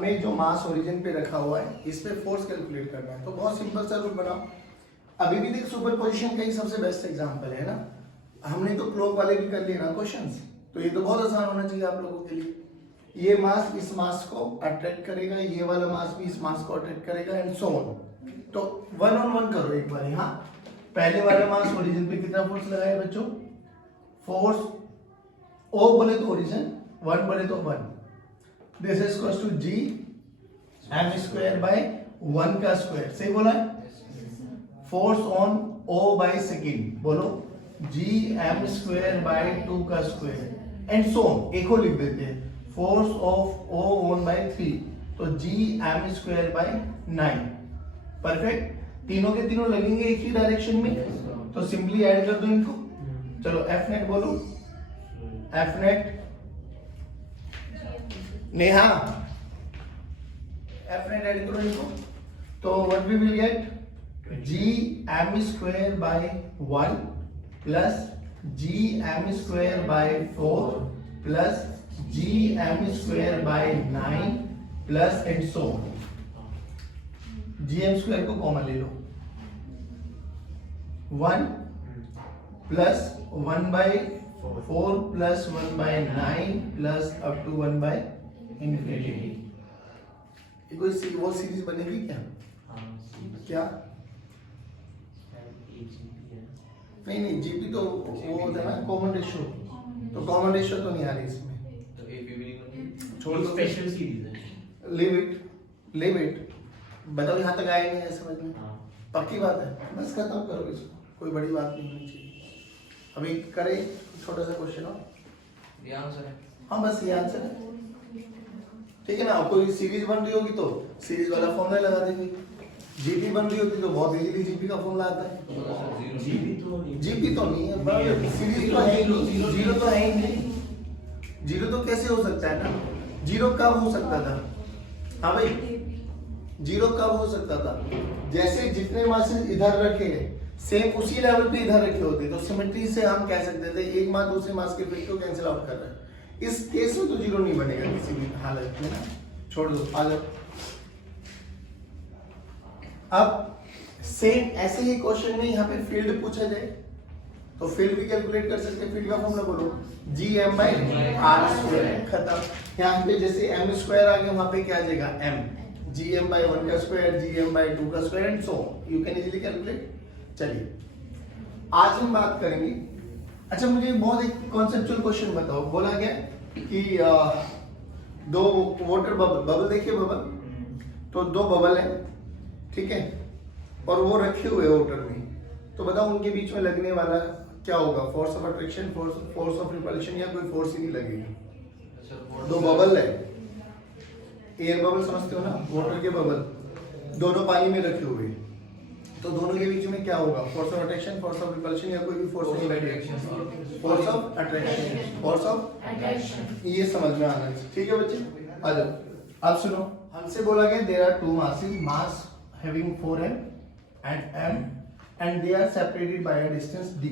हमें जो मास ओरिजिन पे रखा हुआ है इस पे फोर्स कैलकुलेट करना है। तो बहुत सिंपल सा रूल बनाओ। अभी भी देख सुपर पोजिशन का ही सबसे बेस्ट एग्जांपल है ना, हमने तो क्लॉक वाले भी कर लिए ना क्वेश्चंस, तो ये तो बहुत आसान होना चाहिए आप लोगों के लिए। ये मास इस मास को अट्रैक्ट करेगा, ये वाला मास भी इस मास को अट्रैक्ट करेगा एंड सो ऑन। तो 1 on 1 करो एक बार। हाँ, पहले वाला मास ओरिजिन पे कितना फोर्स लगाया बच्चों? फोर्स O बोले तो ओरिजिन, 1 बोले तो 1। This is equals to G m square by 1 का स्क्वायर। सही बोला है? Force on O by second बोलो G m स्क्वायर बाय 2 का स्क्वायर एंड सो ऑन। एक और लिख देते हैं, force of O on by 3 तो G m square by 9। Perfect. तीनों के तीनों लगेंगे एक ही डायरेक्शन में, तो सिंपली ऐड कर दो इनको। चलो F नेट बोलो, F net Neha, F net add करो इनको। तो what we will get? G m square by 1 plus G m square by 4 plus G m square by 9 plus and so on. GM square को common ले लो, 1 plus 1 by 4 plus 1 by 9 plus up to 1 by infinity. कोई वो series बनेगी क्या? क्या? नहीं GP तो वो होता है ना कॉमन रेशियो, तो कॉमन रेशियो तो नहीं आ रही इसमें, तो एपीबी छोड़ दो, स्पेशल सीरीज है। लिव इट बताओ। यहाँ तक आए नहीं है समझ में? पक्की बात है, बस खत्म करो इसको, कोई बड़ी बात नहीं होनी चाहिए। अभी करें छोटा सा क्वेश्चन हो, ये आंसर है। हाँ बस ये आंसर है, ठीक है ना। कोई सीरीज बन रही होगी तो सीरीज वाला फॉर्मूला लगा देंगे, जीपी बन रही होती तो बहुत इजीली जीपी का फॉर्मूला आता है। जीपी तो नहीं है, पर सीरीज तो है ही नहीं, जीरो तो है ही नहीं। जीरो तो कैसे हो सकता है ना? जीरो कब हो सकता था? हाँ भाई, जीरो कब हो सकता था? जैसे जितने मासेस इधर रखे सेम उसी लेवल पे इधर रखे होते, तो सिमेट्री से हम कह सकते थे एक मास दूसरे मास के वेट को कैंसिल आउट कर रहा है। इस केस में तो जीरो नहीं बनेगा किसी भी हालत में ना, छोड़ दो। आ जाओ। अब सेम ऐसे ही क्वेश्चन में यहाँ पे फील्ड पूछा जाए तो फील्ड भी कैलकुलेट कर सकते हैं। फील्ड का फॉर्मूला बोलो, Gm बाय r स्क्वायर। खत्म। यहाँ पे जैसे m स्क्वायर आ गया, वहां पे क्या आ जाएगा? m। Gm बाय 1 का स्क्वायर, Gm बाय 2 का square and so you can easily calculate. चलिए आज हम बात करेंगे। अच्छा मुझे बहुत एक कॉन्सेप्चुअल क्वेश्चन बताओ। बोला गया कि दो वाटर बबल देखिए, बबल तो दो बबल है, ठीक है, और वो रखे हुए वाटर में, तो बताओ उनके बीच में लगने वाला क्या होगा? Force of attraction, force of repulsion, या कोई फोर्स ही नहीं लगेगी? दो बबल है, एयर बबल समझते हो ना, वाटर के बबल, दोनों पानी में रखे हुए, तो दोनों के बीच में क्या होगा? Force of attraction, force of repulsion, या कोई भी फोर्स नहीं लगेगा? Force of attraction, force of attraction. ये समझ में आना चाहिए, ठीक है बच्चे? आ जाओ। अब सुनो, हमसे बोला गया there are two masses, mass having 4m and m and they are separated by a distance d।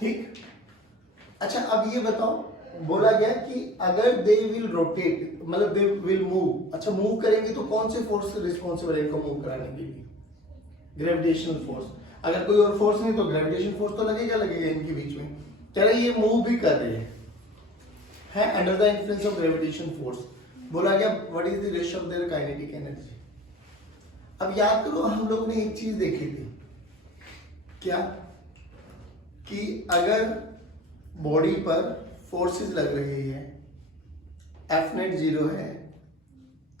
ठीक। अच्छा अब ये बताओ, बोला गया कि अगर दे विल रोटेट, मतलब दे विल मूव, अच्छा मूव करेंगे तो कौन से फोर्स रिस्पॉन्सिबल है इनको मूव कराने के लिए? Gravitational force. अगर कोई और फोर्स नहीं तो ग्रेविटेशनल फोर्स तो लगेगा इनके बीच में। कह रहे ये मूव भी कर रहे हैं under the influence of gravitation force. बोला गया what is the ratio of their kinetic energy. अब याद करो हम लोग ने एक चीज देखी थी, क्या? कि अगर बॉडी पर फोर्सेस लग रही है, एफ नेट 0 है,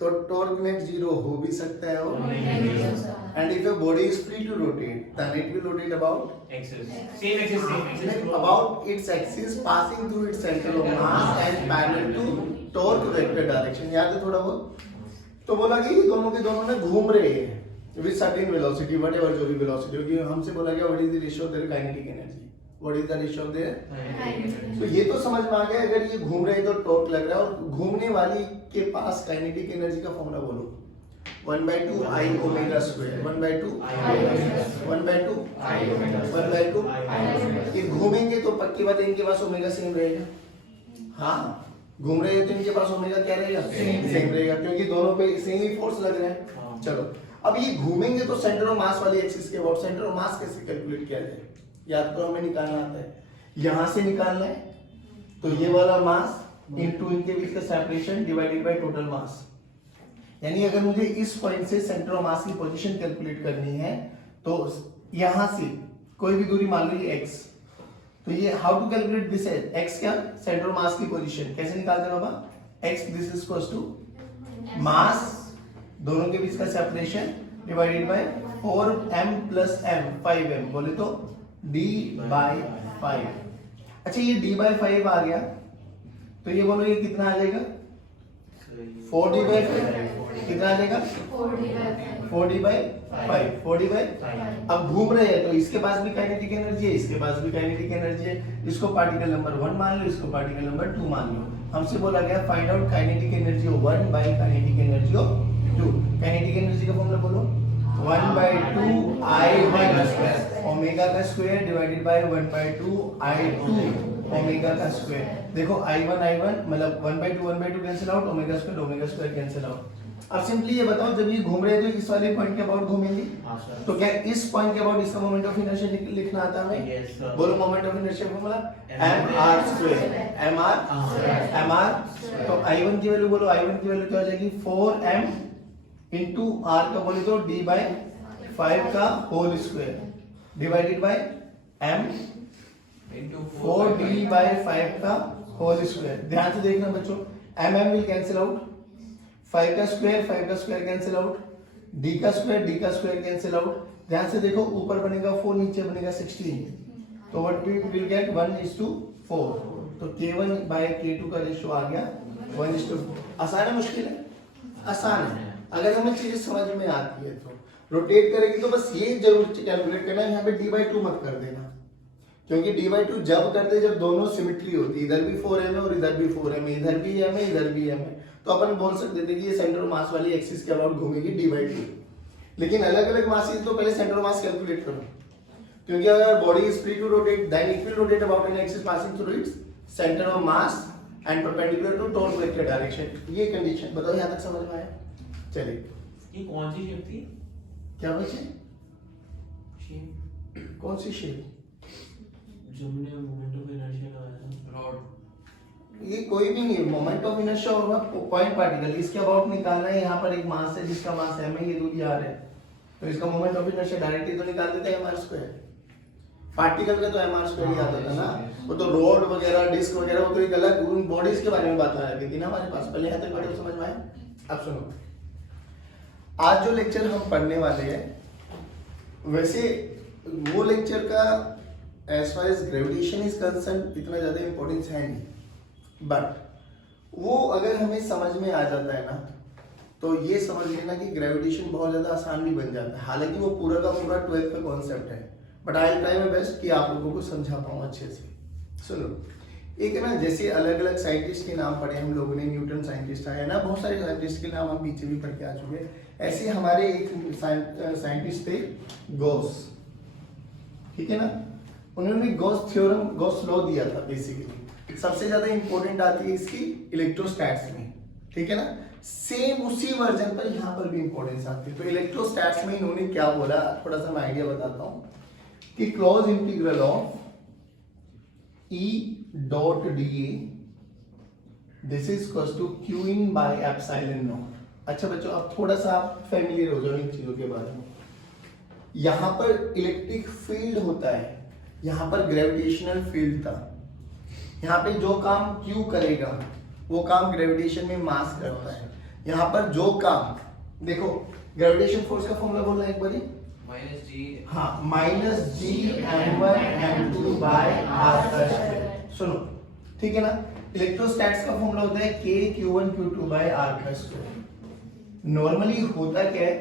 तो टॉर्क नेट 0 हो भी सकता है, and if a body is free to rotate then it will rotate about its axis passing through its center of mass and parallel to torque vector direction। याद है थोड़ा बहुत? तो बोला कि दोनों के दोनों ने घूम रहे हैं विद सर्टेन वेलोसिटी, व्हाटएवर जो भी वेलोसिटी होगी। हमसे बोला गया what is the ratio of their kinetic energy, what is the ratio of their. तो ये तो समझ में आ गया, अगर ये घूम रहे हैं तो टॉर्क लग रहा है, और घूमने वाली के पास काइनेटिक एनर्जी का फॉर्मूला बोलो, 1/2 I ओमेगा स्क्वायर, 1/2 1/2 1/2। ये घूमेंगे तो पक्की बात है इनके पास ओमेगा सेम रहेगा। हाँ घूम रहे हैं तो इनके पास ओमेगा क्या रहेगा, सेम रहेगा, क्योंकि दोनों पे सेम ही फोर्स लग रहा है। हाँ। चलो अब ये घूमेंगे तो सेंटर ऑफ मास वाली एक्सिस के अबाउट सेंटर ऑफ मास कैसे कैलकुलेट किया जाए, याद तो हमें निकालना आता है, यहां से निकालना है, तो ये वाला मास इनटू इनके बीच का separation divided by total mass. यानी अगर मुझे इस पॉइंट से सेंटर ऑफ मास की पोजीशन कैलकुलेट करनी है तो यहां से कोई भी दूरी मान लीजिए x, तो ये how to calculate this as x क्या, सेंटर ऑफ मास की पोजीशन कैसे निकालते हैं बाबा, x this is equals to mass दोनों के बीच का separation divided by 4m plus m 5m, बोले तो d बाय 5। अच्छा ये d बाय 5 आ गया तो ये बोलो ये कितना आ जाएगा, 4d बाय 5 कितना आ जाएगा, 4d बाय 5, 4d बाय 5। अब घूम रहे हैं तो इसके पास भी काइनेटिक एनर्जी है, इसके पास भी काइनेटिक एनर्जी है, इसको पार्टिकल नंबर 1 मान लो, इसको पार्टिकल नंबर 2 मान लो। हमसे बोला गया find out kinetic energy of 1 by kinetic energy of 2। Kinetic energy का फॉर्मूला बोलो, 1 by 2 I1 स्क्वायर ओमेगा का square divided by 1 by 2 I2 omega का स्क्वायर। देखो I1 मतलब 1 by 2 cancel out, omega square cancel out. अब simply ये बताओ जब ये घूम रहे हैं तो इस वाले पॉइंट के अबाउट घूमेंगे, तो क्या इस पॉइंट के अबाउट इसका मोमेंट ऑफ इनर्शिया लिखना आता है हमें, बोलो moment of inertia formula mr square, mr तो I1 की वैल्यू बोलो, I1 की वैल्यू क्या हो जाएगी 4m इंटू r का बोले तो d बाय 5 का whole square divided by m into 4d by 5 का होल स्क्वायर। ध्यान से देखना बच्चों, m विल कैंसिल आउट, 5 का स्क्वायर कैंसिल आउट, d का स्क्वायर कैंसिल आउट। ध्यान से देखो ऊपर बनेगा 4 नीचे बनेगा 16, तो व्हाट वी विल गेट 1:4, तो k1 बाय k2 का रेशियो आ गया 1:4। आसान है मुश्किल है, आसान है अगर हमें चीजें समझ में आती है तो। रोटेट करेगी तो बस ये जरूर कैलकुलेट करना है, यहाँ पे d/2 मत कर देना, क्योंकि d/2 जब करते जब दोनों सिमेट्री होती, इधर भी 4m है और इधर भी 4m है, इधर भी m है इधर भी m है, तो अपन बोल सकते थे कि ये सेंटर ऑफ मास वाली एक्सिस के अबाउट घूमेगी d/2। लेकिन अलग अलग मास तो पहले सेंटर ऑफ मास कैलकुलेट करो, क्योंकि अगर body is free to rotate then it will rotate about an axis passing through its centre of mass and perpendicular to total vector direction. ये कंडीशन बताओ, यहां तक समझ में आया? चलिए ये कौन सी शेप थी? क्या बचे, शेप कौन सी शेप, जो हमने मोमेंट ऑफ इनर्शिया लगाया था, रॉड। ये कोई भी नहीं है, मोमेंट ऑफ इनर्शिया होगा पॉइंट पार्टिकल, इसके अबाउट निकालना है। यहाँ पर एक मास है जिसका मास m है, ये दूरी r है, तो इसका मोमेंट ऑफ इनर्शिया डायरेक्टली तो निकाल देते हैं mr स्क्वायर। पार्टिकल का तो mr स्क्वायर ही आता था ना, वो तो रॉड वगैरह डिस्क वगैरह वो तो एक अलग बॉडीज के बारे में बात आ रही थी ना हमारे पास। पहले यहाँ तक बात समझ में आया? अब सुनो, आज जो लेक्चर हम पढ़ने वाले हैं वैसे वो लेक्चर का as far as gravitation is concern इतना ज्यादा इंपॉर्टेंस है नहीं, बट वो अगर हमें समझ में आ जाता है ना तो ये समझ लेना कि ग्रेविटेशन बहुत ज्यादा आसान भी बन जाता है। हालांकि वो पूरा का पूरा 12th का कॉन्सेप्ट है, but I will try my best कि आप लोगों को समझा पाऊँ अच्छे से। सुनो, एक ना जैसे अलग अलग साइंटिस्ट के नाम पढ़े हम लोगों ने, न्यूटन साइंटिस्ट आया ना, बहुत सारे साइंटिस्ट के नाम हम पीछे भी पढ़ के आ चुके हैं। ऐसे हमारे एक साइंटिस्ट थे गॉस, ठीक है ना, उन्होंने गॉस थ्योरम, गॉस लॉ दिया था बेसिकली। सबसे ज्यादा इंपॉर्टेंट आती है इसकी इलेक्ट्रोस्टैट्स में, ठीक है ना। सेम उसी वर्जन पर यहाँ पर भी इंपॉर्टेंस आती है। तो इलेक्ट्रोस्टैट्स में इन्होंने क्या बोला, थोड़ा सा मैं आइडिया बताता हूँ कि close integral of E dot dA this is equals to q in by epsilon naught। अच्छा बच्चों, अब थोड़ा सा आप फैमिलियर हो जाओ इन चीजों के बारे में। यहाँ पर इलेक्ट्रिक फील्ड होता है, यहाँ पर ग्रेविटेशनल फील्ड था। यहाँ पे जो काम Q करेगा वो काम ग्रेविटेशन में मास करता है। यहाँ पर जो काम, देखो ग्रेविटेशन फोर्स का फॉर्मूला बोलना एक बारी, माइनस जी, हाँ minus G m1 m2 by r square. सुनो ठीक है ना, इलेक्ट्रोस्टैट्स का फॉर्मूला होता है k q1 q2 by r का स्क्वायर। नॉर्मली होता क्या है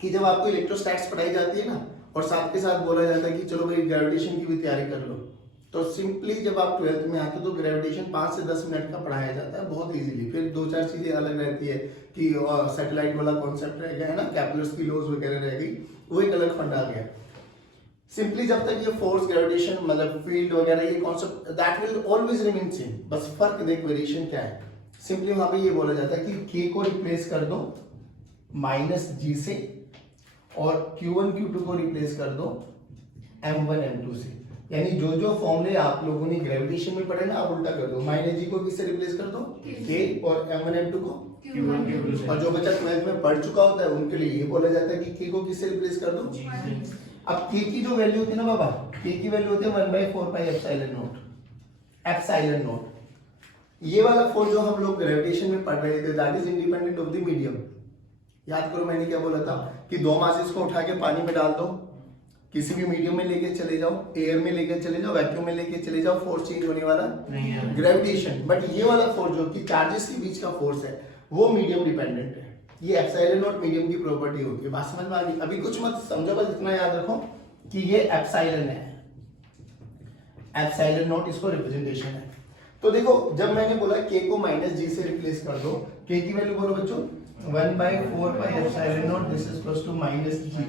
कि जब आपको इलेक्ट्रोस्टैट्स पढ़ाई जाती है ना और साथ के साथ बोला जाता है कि चलो भाई ग्रेविटेशन की भी तैयारी कर लो, तो सिंपली जब आप 12th में आते हो तो ग्रेविटेशन 5 से 10 मिनट का पढ़ाया जाता है बहुत इजीली। फिर 2-4 चीजें अलग रहती है कि सैटेलाइट वाला कॉन्सेप्ट रह गया है ना, कैपलर्स की लॉज वगैरह रह गई, वो एक अलग फंडा आ गया। सिंपली जब तक ये फोर्स, ग्रेविटेशन, मतलब फील्ड वगैरह ये concept, that will always remain same. बस फर्क देख, वेरिएशन क्या है। सिंपली वहां पे ये बोला जाता है कि k को रिप्लेस कर दो -g से, और q1 q2 को रिप्लेस कर दो m1 m2 से। यानी जो जो फॉर्मूले आप लोगों ने ग्रेविटेशन में पढ़े ना, आप उल्टा कर दो। -g को किससे रिप्लेस कर दो? k, और m1 m2 को q1 q2 से। और जो बच्चा 12th में पढ़ चुका होता है उनके लिए ये बोला जाता है कि k को किससे रिप्लेस कर दो? g से। अब k की जो वैल्यू होती है ना बाबा, k की वैल्यू होती है 1/4 पाई एप्सिलॉन नॉट। ये वाला फोर्स जो हम लोग ग्रेविटेशन में पढ़ रहे थे, that is independent of the medium. याद करो मैंने क्या बोला था कि दो मासेस को उठा के पानी में डाल दो, किसी भी मीडियम में लेके चले जाओ, एयर में लेके चले जाओ, वैक्यूम में लेके चले जाओ, फोर्स चेंज होने वाला नहीं है ग्रेविटेशन। बट ये वाला फोर्स जो कि चार्जेस के बीच का फोर्स है वो मीडियम डिपेंडेंट है। ये एप्सिलॉन नॉट मीडियम की प्रॉपर्टी होती है। बात समझ में आ गई? अभी कुछ मत समझो, बस इतना याद रखो कि ये एप्सिलॉन है, एप्सिलॉन नॉट इसको रिप्रेजेंटेशन है। तो देखो जब मैंने बोला k को -g से रिप्लेस कर दो, k की वैल्यू बोलो बच्चों 1/4 pi epsilon naught, this is equals to -g।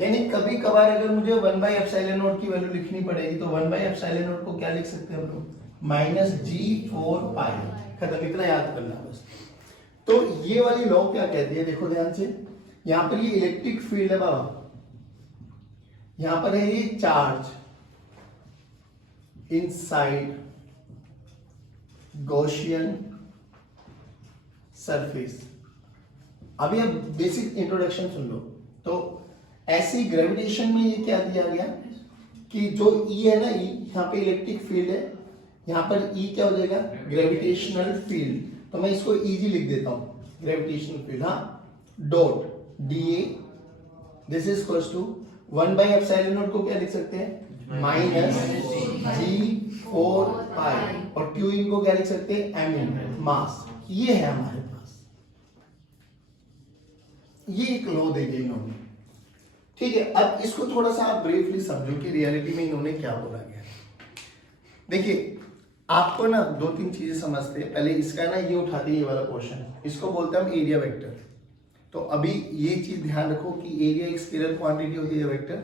यानी कभी कभार अगर मुझे 1/एप्सिलॉन नॉट की वैल्यू लिखनी पड़ेगी तो 1/एप्सिलॉन नॉट को क्या लिख सकते हैं हम लोग? -g4 पाई। खत्म, इतना याद करना बस। तो ये वाली लॉ क्या कहती है, देखो ध्यान से। यहां पर ये इलेक्ट्रिक फील्ड है बाबा, यहां पर है ये चार्ज इनसाइड गॉसियन सरफेस। अभी अब बेसिक इंट्रोडक्शन सुन लो। तो ऐसी ग्रेविटेशन में ये क्या दिया गया कि जो E है ना, E यहाँ पे इलेक्ट्रिक फील्ड है, यहाँ पर E क्या हो जाएगा? Gravitational field. तो मैं इसको इजी लिख देता हूं, ग्रेविटेशनल फील्ड, हाँ, dot dA this is equals to 1/एप्सिलॉन नॉट को क्या लिख सकते हैं? -g4 पाई, और q इन को क्या लिख सकते हैं? m, मास। ये है हमारे पास, ये एक लॉ दे दी इन्होंने, ठीक है। अब इसको थोड़ा सा आप ब्रीफली समझो कि रियलिटी में इन्होंने क्या बोला गया। देखिए आपको ना दो तीन चीजें समझते हैं। पहले इसका ना ये उठाते हैं, ये वाला क्वेश्चन, इसको बोलते हैं हम एरिया वेक्टर। तो अभी ये चीज ध्यान रखो कि एरिया एक स्केलर क्वांटिटी होती है, वेक्टर,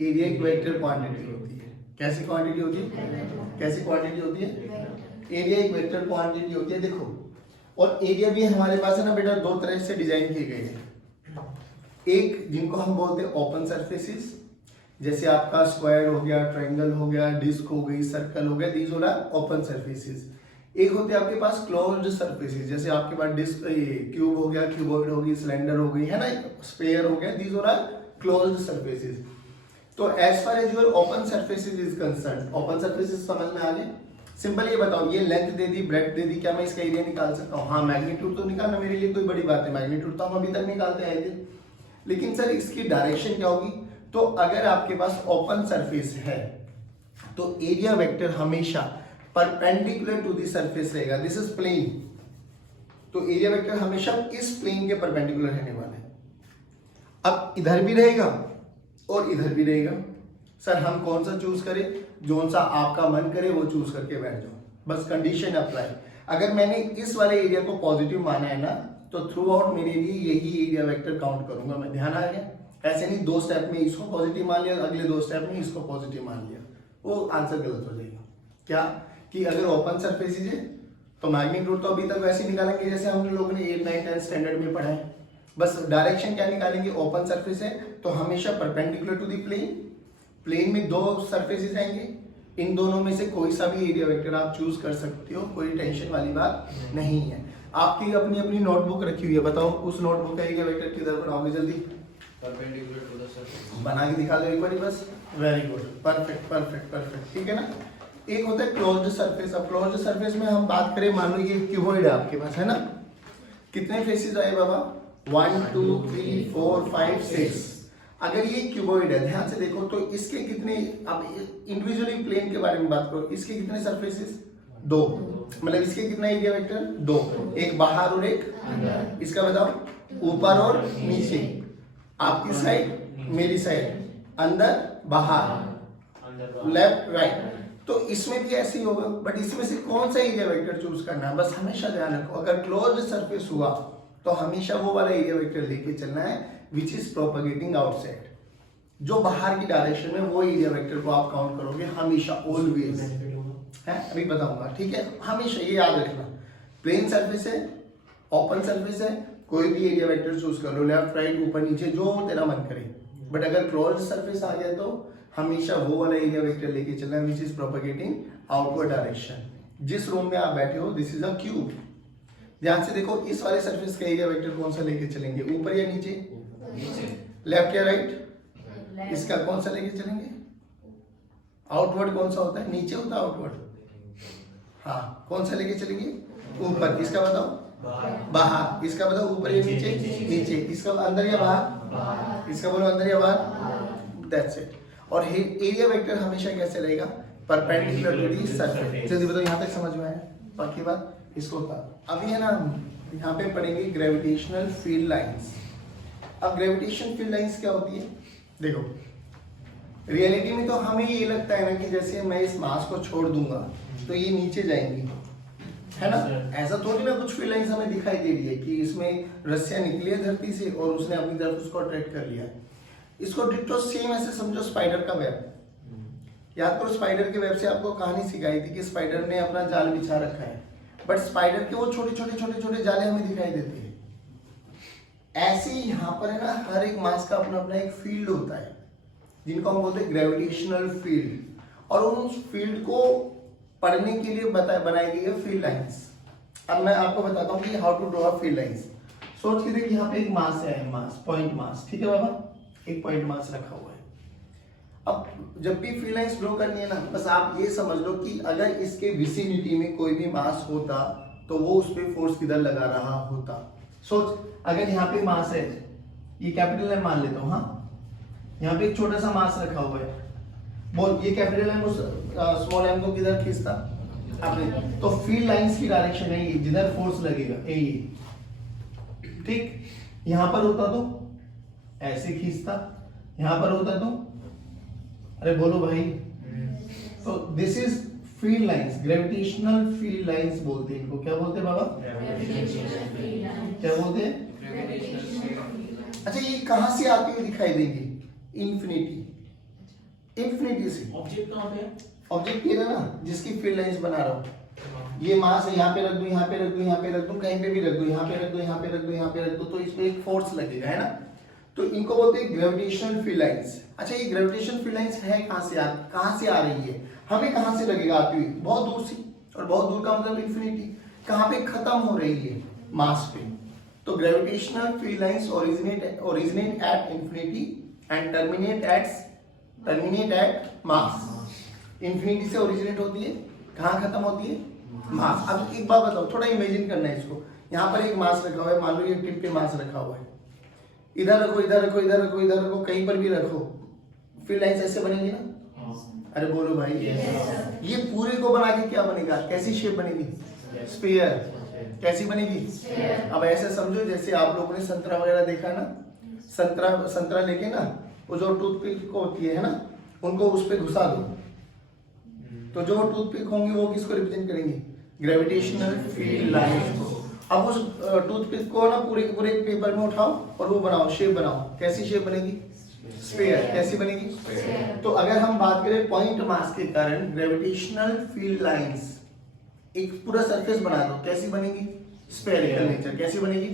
एरिया एक वेक्टर क्वांटिटी होती है। कैसी क्वांटिटी होती है? कैसी क्वांटिटी होती है? एरिया एक वेक्टर क्वांटिटी होती है। देखो, और एरिया भी हमारे पास है ना बेटा, दो तरह से डिजाइन किए गए हैं। एक जिनको हम बोलते हैं ओपन सरफेसेस, जैसे आपका स्क्वायर हो गया, ट्रायंगल हो गया, डिस्क हो गई, सर्कल हो गया, दीज होना ओपन सरफेसेस। एक होते हैं आपके पास क्लोज्ड सरफेसेस, जैसे आपके पास डिस्क, क्यूब हो गया, क्यूबॉइड हो गई, सिलेंडर हो गई, है ना, स्फीयर हो गया, दीज होना क्लोज्ड सरफेसेस। तो as far as your open surfaces is concern, open surfaces समझ में आ गए? सिंपल ये बताओ, ये लेंथ दे दी, ब्रेड्थ दे दी, क्या मैं इसका एरिया निकाल सकता हूँ? हाँ, मैग्नीट्यूड तो निकालना मेरे लिए कोई बड़ी बात है, मैग्नीट्यूड तो हम अभी तक निकालते आए थे। लेकिन सर इसकी डायरेक्शन क्या होगी? तो अगर आपके पास ओपन सरफेस है तो एरिया वेक्टर हमेशा परपेंडिकुलर टू द सरफेस रहेगा। दिस इज प्लेन, तो एरिया वेक्टर हमेशा इस प्लेन के परपेंडिकुलर रहने वाला है। अब इधर भी रहेगा और इधर भी रहेगा। सर हम कौन सा चूज करें? जो सा आपका मन करे वो चूज करके बैठ जाओ, बस कंडीशन अप्लाई। अगर मैंने इस वाले एरिया को पॉजिटिव माना है ना, तो थ्रू आउट मेरे लिए यही एरिया वेक्टर काउंट करूंगा मैं। ध्यान आ गया? ऐसे नहीं दो स्टेप में इसको पॉजिटिव मान लिया, अगले दो स्टेप में इसको पॉजिटिव मान लिया, वो आंसर गलत हो जाएगा। क्या कि अगर ओपन सरफेसेज है तो मैग्नीट्यूड तो अभी तक वैसे निकालेंगे जैसे हम लोगों ने 8, 9, 10 स्टैंडर्ड में पढ़ा है। बस डायरेक्शन क्या निकालेंगे? ओपन सरफेस है तो हमेशा perpendicular to the plane, plane में दो सरफेसेस आएंगे, इन दोनों में से कोई सा भी एरिया वेक्टर आप चूज कर सकते हो, कोई टेंशन वाली बात नहीं है। आपकी अपनी अपनी नोटबुक रखी हुई है, बताओ उस नोटबुक का एरिया वेक्टर किधर बनाओगे? जल्दी परपेंडिकुलर टू द सरफेस बना के दिखा दो एक बार बस। Very good, perfect perfect perfect, ठीक है ना। एक होता है क्लोज्ड सरफेस। अब क्लोज्ड सरफेस में हम बात करें, मान लो ये क्यूबॉइड है आपके पास, है ना, कितने फेसेस आए बाबा? 1 2 3 4 5 6। अगर ये क्यूबॉइड है, ध्यान से देखो, तो इसके कितने, अब इंडिविजुअली प्लेन के बारे में बात करो, इसके कितने सरफेसेस? 2, मतलब इसके कितना एरिया वेक्टर? 2, एक बाहर और एक अंदर। इसका बताओ, ऊपर और नीचे, आपकी साइड मेरी साइड, अंदर बाहर, लेफ्ट राइट। तो इसमें भी ऐसे ही होगा, बट इसमें से कौन सा एरिया वेक्टर चूज करना है? बस हमेशा ध्यान रखो, अगर क्लोज्ड सरफेस हुआ तो हमेशा वो वाला एरिया वेक्टर लेके चलना है विच इज प्रोपगेटिंग आउटसाइड। जो बाहर की डायरेक्शन में वो एरिया वेक्टर को आप काउंट करोगे हमेशा, ऑलवेज बेनिफिट होगा। है, अभी बताऊंगा, ठीक है। हमेशा ये याद रखना, प्लेन सरफेस है, ओपन सरफेस है, कोई भी एरिया वेक्टर चूज कर लो, लेफ्ट राइट ऊपर नीचे जो तेरा मन करे। बट अगर क्लोज सरफेस आ गया तो हमेशा वो वाला एरिया वेक्टर लेके चलना which is propagating outward direction. जिस रूम में आप बैठे हो दिस इज अ क्यूब, ध्यान से देखो, इस वाले सरफेस का एरिया वेक्टर कौन सा लेके चलेंगे, ऊपर या नीचे, लेफ्ट या राइट, इसका कौन सा लेके चलेंगे, आउटवर्ड कौन सा होता है, नीचे होता है आउटवर्ड, हाँ कौन सा लेके चलेंगे, ऊपर, इसका बताओ बाहर, इसका बताओ ऊपर या नीचे, नीचे, इसका अंदर या बाहर, इसका बोलो अंदर या बाहर, दैट्स इट। और एरिया वेक्टर हमेशा कैसे रहेगा, परपेंडिकुलर टू दी सरफेस। जल्दी बताओ, यहाँ तक समझ में आया, बाकी बात इसको था। अभी है ना, यहाँ पे पढ़ेंगे ग्रेविटेशनल फील्ड लाइंस। अब ग्रेविटेशन फील्ड लाइंस क्या होती है, देखो रियलिटी में तो हमें ये लगता है ना कि जैसे मैं इस मास को छोड़ दूंगा तो ये नीचे जाएंगी, है ना, ऐसा थोड़ी ना कुछ फील्ड लाइंस हमें दिखाई दे रही है कि इसमें रस्सियां निकली है धरती से और उसने अपनी तरफ उसको अट्रैक्ट कर लिया। इसको डिट्टो सेम ऐसे समझो स्पाइडर का वेब। याद करो स्पाइडर के वेब से आपको कहानी सिखाई थी कि स्पाइडर ने अपना जाल बिछा रखा है, बट स्पाइडर के वो छोटे छोटे जाले हमें दिखाई देते हैं। ऐसे ही यहाँ पर है ना, हर एक मास का अपना अपना एक फील्ड होता है जिनको हम बोलते हैं ग्रेविटेशनल फील्ड, और उन फील्ड को पढ़ने के लिए बनाई गई है फील्ड लाइंस। अब मैं आपको बताता हूँ कि how to draw field lines. सोच के देखिए, यहाँ पे एक मास है, मास पॉइंट मास, ठीक है बाबा, एक पॉइंट मास रखा हुआ है। अब जब भी फील्ड लाइंस ड्रॉ करनी है ना, बस आप ये समझ लो कि अगर इसके विसिनिटी में कोई भी मास होता तो वो उस पर फोर्स किधर लगा रहा होता। सोच, अगर यहाँ पे मास है, ये कैपिटल एम मान लेता हूँ, हाँ, यहाँ पे एक छोटा सा मास रखा हुआ है, बोल ये कैपिटल एम उस स्मॉल एम को किधर खींचता आपने, तो फील्ड लाइंस की डायरेक्शन है ये, जिधर फोर्स लगेगा ये, ठीक। यहाँ पर होता तो ऐसे खींचता, यहाँ पर होता तो, अरे बोलो भाई, तो this is field lines, gravitational field lines बोलते हैं इनको। क्या बोलते हैं बाबा, क्या बोलते हैं? अच्छा, ये कहां से आती हुई दिखाई देगी, इन्फिनिटी, इन्फिनिटी से। ऑब्जेक्ट कहाँ पे है? ऑब्जेक्ट ये ना जिसकी फील्ड लाइंस बना रहा हूँ, ये मास है, यहाँ पे रख दूं, यहाँ पे रख दूं, यहाँ पे रख दूं, कहीं पे भी रख दूं, यहाँ पे रख दूं, यहाँ पे रख दूं, यहाँ पे रख दूं, तो इसमें एक फोर्स लगेगा, है ना, तो इनको बोलते हैं ग्रेविटेशनल फील्ड लाइंस। अच्छा, ये ग्रेविटेशनल फील्ड लाइंस है कहाँ से आ रही है, हमें कहाँ से लगेगा आती हुई, बहुत दूर से, और बहुत दूर का मतलब इन्फिनिटी, कहाँ पे खत्म हो रही है, मास पे। तो gravitational field lines originate at infinity and terminate at mass. Infinity से ओरिजिनेट होती है, कहाँ खत्म होती है, मास। अब एक बात बताओ, थोड़ा इमेजिन करना है इसको, यहाँ पर एक मास रखा हुआ है, मान लो ये टिप पे मास रखा हुआ है, इधर रखो, इधर रखो, इधर रखो, इधर रखो, कहीं पर भी रखो, फील्ड लाइंस ऐसे बनेंगी ना, अरे बोलो भाई, ये पूरे को बना के क्या बनेगा, कैसी शेप बनेगी, स्फीयर। कैसी बनेगी, अब ऐसे समझो जैसे आप लोगों ने संतरा वगैरह देखा ना, संतरा लेके ना, वो जो टूथपिक होती है ना, उनको उस पे घुसा दो, तो जो टूथपिक होंगी वो किसको रिप्रेजेंट करेंगी, ग्रेविटेशनल फील्ड लाइंस को। अब उस टूथपिक को ना पूरे के पूरे पेपर में उठाओ और वो बनाओ, शेप बनाओ, कैसी शेप बनेगी, स्फीयर। कैसी बनेगी, तो अगर हम बात करें पॉइंट मास के कारण ग्रेविटेशनल फील्ड लाइंस, एक पूरा सरफेस बना दो, कैसी बनेगी, स्फेरिकल नेचर। कैसी बनेगी,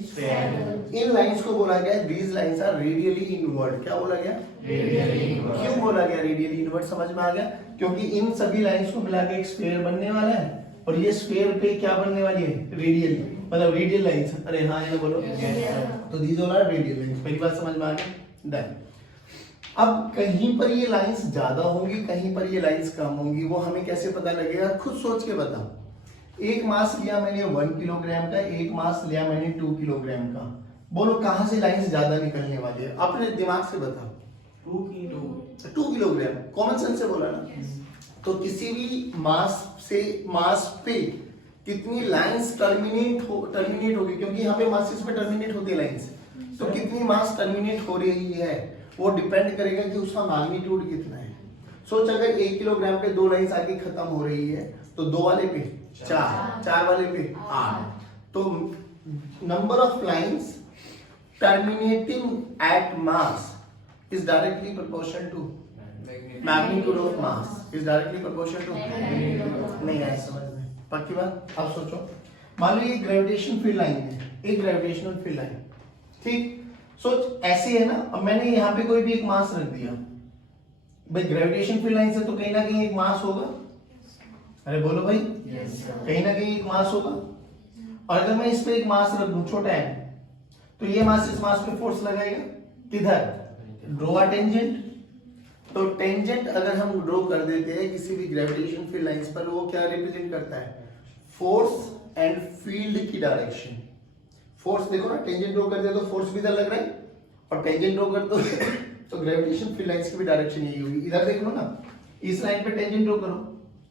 इन लाइंस को बोला गया these lines are radially inward. क्या बोला गया, रेडियली इनवर्ड। क्यों बोला गया रेडियली इनवर्ड, समझ में आ गया, क्योंकि इन सभी लाइंस को मिला के एक स्फीयर बनने वाला है, और ये स्फीयर पे क्या बनने वाली है, रेडियली, मतलब रेडियल लाइंस। अरे हाँ ये बोलो, तो these all are radial lines. पहली बात समझ में आ गई, डन। अब कहीं पर ये लाइंस ज्यादा होंगी, कहीं पर ये लाइंस कम होंगी, वो हमें कैसे पता लगेगा, खुद सोच के बताओ। एक मास लिया मैंने 1 किलोग्राम का, एक मास लिया मैंने 2 किलोग्राम का, बोलो कहां से लाइंस ज्यादा निकलने वाली है, अपने दिमाग से बताओ। 2 किलोग्राम, कॉमन सेंस से बोला ना। तो किसी भी मास पे कितनी लाइंस टर्मिनेट होगी, क्योंकि यहाँ पे मासेस पे टर्मिनेट होती है लाइंस, तो कितनी मास टर्मिनेट हो रही है वो डिपेंड करेगा कि उसका मैग्नीट्यूड कितना है। सोच, अगर 1 किलोग्राम पे 2 लाइंस आगे खत्म हो रही है, तो 2 वाले पे 4 वाले पे 8, तो number of lines terminating at mass is directly proportional to magnitude of mass is directly proportional to नहीं आया समझ में पक्की बात। अब सोचो मान लो ये ग्रेविटेशन फील्ड लाइन है, एक ग्रेविटेशनल फील्ड लाइन, ठीक। सोच ऐसे है ना, अब मैंने यहाँ पे कोई भी एक मास रख दिया भाई, ग्रेविटेशन फील्ड लाइन से तो कहीं ना कहीं एक मास होगा, अरे बोलो भाई, कहीं ना कहीं एक मास होगा। और अगर मैं इस पे एक मास रख दूं छोटा है, तो ये मास इस मास पे फोर्स लगाएगा किधर, ड्रॉ अ टेंजेंट। तो टेंजेंट अगर हम ड्रॉ कर देते हैं किसी भी ग्रेविटेशन फील्ड लाइंस पर, वो क्या रिप्रेजेंट करता है, फोर्स एंड फील्ड की डायरेक्शन। फोर्स देखो ना, टेंजेंट ड्रॉ कर दिया तो फोर्स भी इधर लग रहा है, और टेंजेंट ड्रॉ कर दो तो ग्रेविटेशन फील्ड लाइंस की भी डायरेक्शन यही होगी। इधर देख लो ना, इस लाइन पे टेंजेंट ड्रॉ करो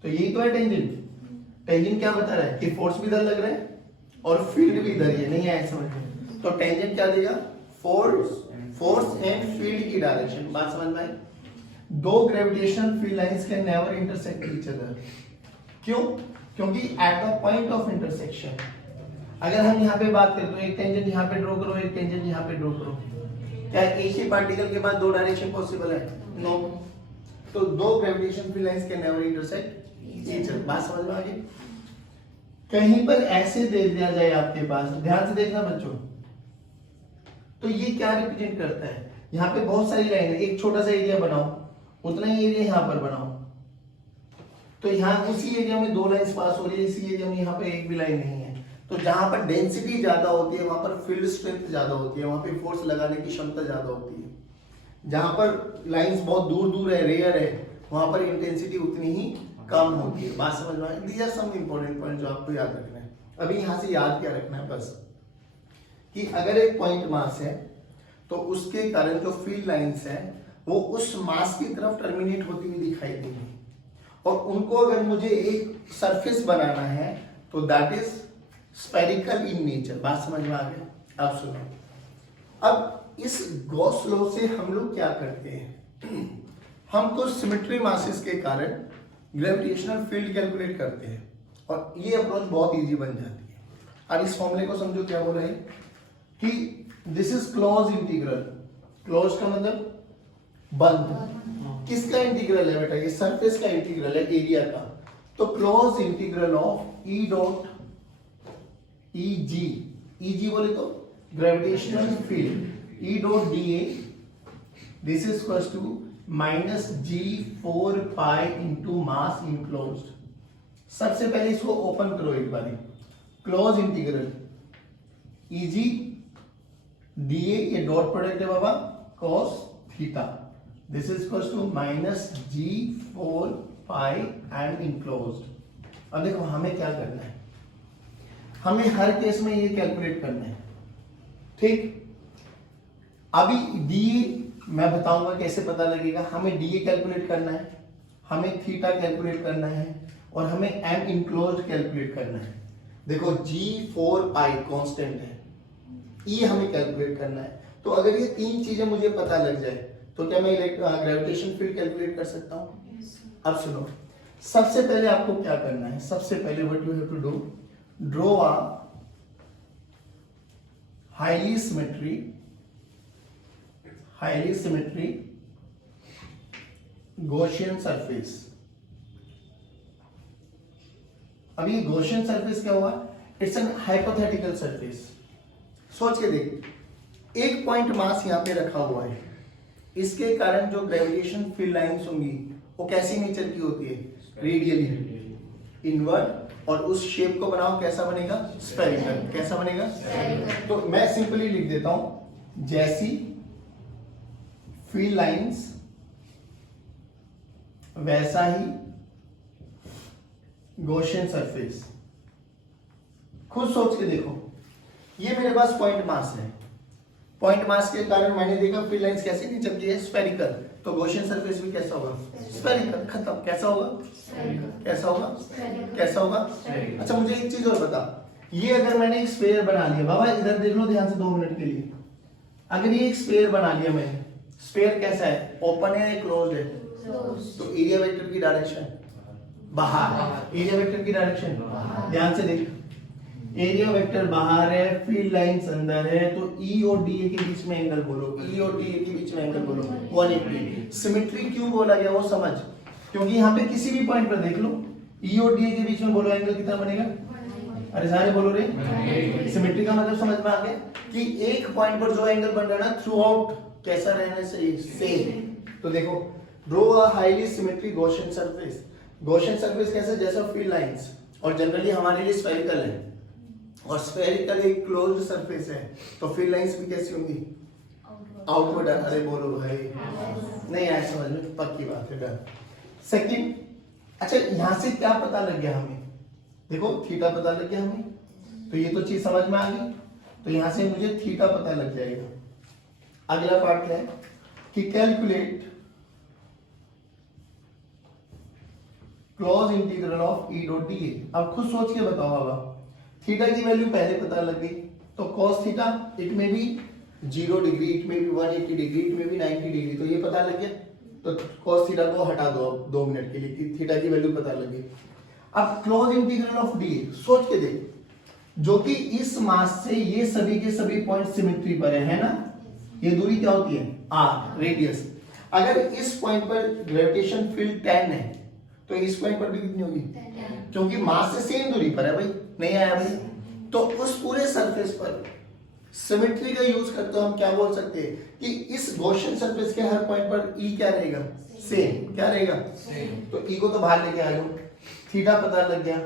तो यही तो है टेंजेंट। टेंजेंट क्या बता रहा है कि फोर्स भी इधर लग रहा है और फील्ड भी इधर ही है, नहीं आया समझ में। तो टेंजेंट क्या देगा, फोर्स एंड फील्ड की डायरेक्शन। बात समझ में आई। दो gravitational field lines can never intersect each other. क्यों? क्योंकि at the point of intersection, अगर हम यहाँ पे बात करें तो एक टेंजेंट यहाँ पे ड्रॉ करो, एक टेंजेंट यहाँ पे ड्रॉ करो, क्या एक ही पार्टिकल के बाद दो डायरेक्शन पॉसिबल है? नो। तो दो gravitation field lines can never intersect each other. बात समझ में आ गई। कहीं पर ऐसे दे दिया जाए आपके पास, ध्यान से देखना बच्चों, तो ये क्या रिप्रेजेंट करता है, यहाँ पे बहुत सारी लाइन है, एक छोटा सा एरिया बनाओ, उतना ही एरिया यहाँ पर बनाओ, तो यहाँ उसी एरिया में दो लाइंस पास हो रही है, इसी एरिया में यहाँ पे एक भी लाइन नहीं है। तो जहां पर डेंसिटी ज्यादा होती है वहां पर फील्ड स्ट्रेंथ ज्यादा होती है, वहां पे फोर्स लगाने की क्षमता ज्यादा होती है। जहां पर लाइंस बहुत दूर दूर है, रेयर है, वहां पर इंटेंसिटी उतनी ही कम होती है। बात समझ में आई। These are some important point जो आपको याद रखना है। अभी यहाँ से याद क्या रखना है बस, कि अगर एक पॉइंट मास है तो उसके कारण जो फील्ड लाइंस है वो उस मास की तरफ टर्मिनेट होती हुई दिखाई देंगी, और उनको अगर मुझे एक सरफेस बनाना है तो that is spherical in nature. बात समझ में आ गया। अब सुनो, अब इस गॉस लॉ से हम लोग क्या करते हैं, हम कुछ सिमेट्री मासेस के कारण ग्रेविटेशनल फील्ड कैलकुलेट करते हैं, और ये अप्रोच बहुत इजी बन जाती है। अब इस फॉर्मूले को समझो, क्या बोल रहे हैं कि this is close integral. Close का मतलब बंद। किसका इंटीग्रल है बेटा, ये सरफेस का इंटीग्रल है, एरिया का। तो close integral of E dot E G बोले तो gravitational field, E dot D A, this is equals to minus G4 pi into mass enclosed. सबसे पहले इसको ओपन करो एक बार, क्लोज इंटीग्रल Eg dA, ये डॉट प्रोडक्ट है बाबा, cos theta, this is equals to minus G4 pi and enclosed. अब देखो हमें क्या करना है, हमें हर केस में ये कैलकुलेट करना है, ठीक। अभी डी मैं बताऊंगा कैसे पता लगेगा। हमें डी कैलकुलेट करना है, हमें थीटा कैलकुलेट करना है, और हमें एम इनक्लोज्ड कैलकुलेट करना है। देखो G4 पाई कांस्टेंट है, ये हमें कैलकुलेट करना है। तो अगर ये तीन चीजें मुझे पता लग जाए तो क्या मैं ग्रेविटेशन फील्ड कैलकुलेट कर सकता हूँ? अब सुनो, सबसे पहले आपको क्या करना है, सबसे पहले what you have to do, draw a highly symmetry Gaussian surface. अब ये गॉसियन सरफेस क्या हुआ, इट्स एन हाइपोथेटिकल सरफेस। सोच के देख, एक पॉइंट मास यहाँ पे रखा हुआ है, इसके कारण जो ग्रेविटेशन फील्ड लाइंस होंगी वो कैसी नेचर की होती है, रेडियली इनवर्ट, और उस शेप को बनाओ, कैसा बनेगा, स्फेरिकल। कैसा बनेगा? तो मैं सिंपली लिख देता हूं, जैसी फील्ड लाइंस वैसा ही गॉसियन सरफेस। खुद सोच के देखो, ये मेरे पास पॉइंट मास है, पॉइंट मास के कारण मैंने देखा फील्ड लाइंस कैसी नेचर की है, स्फेरिकल। तो गॉसियन सरफेस भी कैसा होगा, स्फेरिकल। खत्म। कैसा होगा, कैसा होगा, कैसा होगा। अच्छा मुझे एक चीज और बता, ये अगर मैंने एक स्फीयर बना लिया, बाबा इधर देख लो ध्यान से 2 मिनट के लिए, अगर ये एक स्फीयर बना लिया मैंने, स्फीयर कैसा है, ओपन है या क्लोज्ड है, तो एरिया वेक्टर की डायरेक्शन बाहर, एरिया वेक्टर की डायरेक्शन ध्यान से देख, एरिया वेक्टर बाहर है, फील्ड लाइंस अंदर है, तो ई और डी के बीच में एंगल बोलो, ई और डी के बीच में एंगल बोलो 180। सिमेट्री क्यों बोला गया वो समझ, क्योंकि यहाँ पे किसी भी पॉइंट पर देख लो ई और डी के बीच में बोलो एंगल कितना बनेगा, अरे सारे बोलो रे, सिमेट्री का मतलब समझ में आ गया कि एक पॉइंट पर जो एंगल बन रहा है ना थ्रू आउट कैसा रहना चाहिए, सेम। तो देखो draw a highly symmetric Gaussian surface. Gaussian surface कैसे, जैसा फील्ड लाइंस, और जनरली हमारे लिए स्फेरिकल है, और स्फेरिकल एक क्लोज्ड सरफेस है, तो फील्ड लाइंस भी कैसी होंगी, आउटवर्ड। अरे बोलो भाई, नहीं आया समझ में, पक्की बात है, डन। सेकंड, अच्छा यहां से क्या पता लग गया हमें, देखो थीटा पता लग गया हमें, तो ये तो चीज समझ में आ गई, तो यहां से मुझे थीटा पता लग जाएगा। अगला पार्ट क्या है कि calculate close integral of E dot D ए। अब खुद सोच के बताओ बाबा, थीटा की वैल्यू पहले पता लग गई, तो cos थीटा इट में भी 0 डिग्री, इट में भी 180 डिग्री, इट में भी 90 डिग्री, तो ये पता लग गया। तो cos थीटा को हटा दो अब 2 मिनट के लिए, कि थीटा की वैल्यू पता लग गई। अब क्लोज इंटीग्रल ऑफ डी, सोच के देख, जो कि इस मास से ये सभी के सभी पॉइंट सिमेट्री पर है ना, ये दूरी क्या होती है, r रेडियस। अगर इस पॉइंट पर ग्रेविटेशन फील्ड 10 है, तो इस पॉइंट पर भी कितनी होगी, क्योंकि मास से सेम दूरी पर है भाई, नहीं आया भाई, तो उस पूरे सरफेस पर सिमेट्री का यूज करते हम क्या बोल सकते हैं कि इस गॉसियन सरफेस के हर पॉइंट पर ई क्या रहेगा, सेम। क्या रहेगा, सेम। तो ई को तो बाहर लेके आ जाओ, थीटा पता लग गया।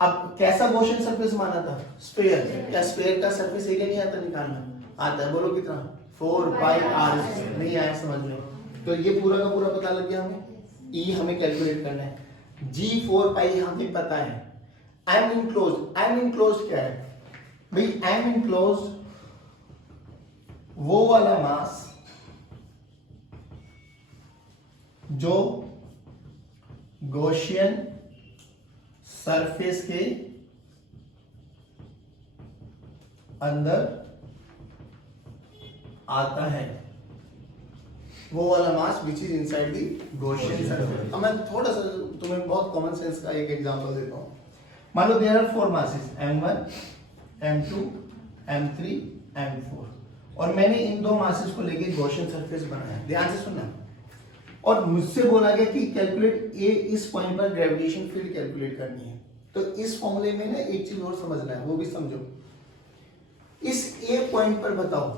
अब कैसा गॉसियन सरफेस माना था, स्फीयर। क्या स्फीयर का सरफेस एरिया नहीं आता निकालना, आता है, बोलो कितना, 4 पाई r। नहीं आया समझ में, तो ये पूरा का पूरा पता लग गया हमें। ई हमें कैलकुलेट करना है, g 4 पाई हमें पता है। m इनक्लोज्ड, m इनक्लोज्ड क्या है भाई, m इनक्लोज्ड वो वाला मास जो गॉसियन सरफेस के अंदर आता है, वो वाला mass which is inside the Gaussian surface. अब मैं थोड़ा सा तुम्हें बहुत कॉमन सेंस का एक एग्जांपल देता हूं। मान लो there are 4 masses m1 m2 m3 m4, और मैंने इन 2 मासेस को लेके गॉसियन सरफेस बनाया, ध्यान से सुनना। और मुझसे बोला गया कि कैलकुलेट ए, इस पॉइंट पर ग्रेविटेशन फील्ड कैलकुलेट करनी है। तो इस फॉर्मूले में ना एक चीज और समझना है, वो भी समझो। इस ए पॉइंट पर बताओ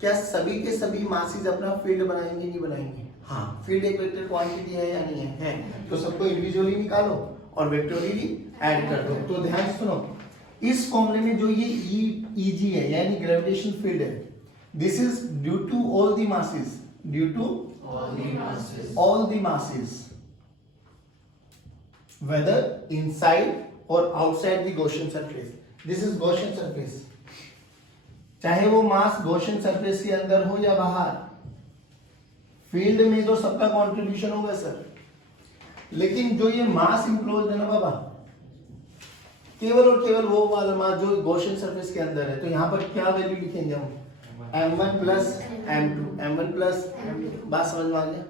क्या सभी के सभी मासेस अपना फील्ड बनाएंगे, नहीं बनाएंगे? हाँ, फील्ड एक वेक्टर क्वांटिटी है या नहीं है? तो सबको इंडिविजुअली निकालो और वेक्टोरियली ऐड कर दो। तो ध्यान से सुनो, इस फॉर्मूले में जो ये ईजी है यानी ग्रेविटेशन फील्ड है, this is due to all the masses, due to all the masses whether inside or outside the Gaussian surface. This is Gaussian surface, चाहे वो मास गॉसियन सरफेस के अंदर हो या बाहर, फील्ड में तो सबका कंट्रीब्यूशन होगा सर। लेकिन जो ये मास इंक्लोज है ना बाबा, केवल और केवल वो वाला मास जो गॉसियन सरफेस के अंदर है। तो यहाँ पर क्या वैल्यू लिखेंगे हम, m1 plus m2, m1 plus, बात समझ में आ गया?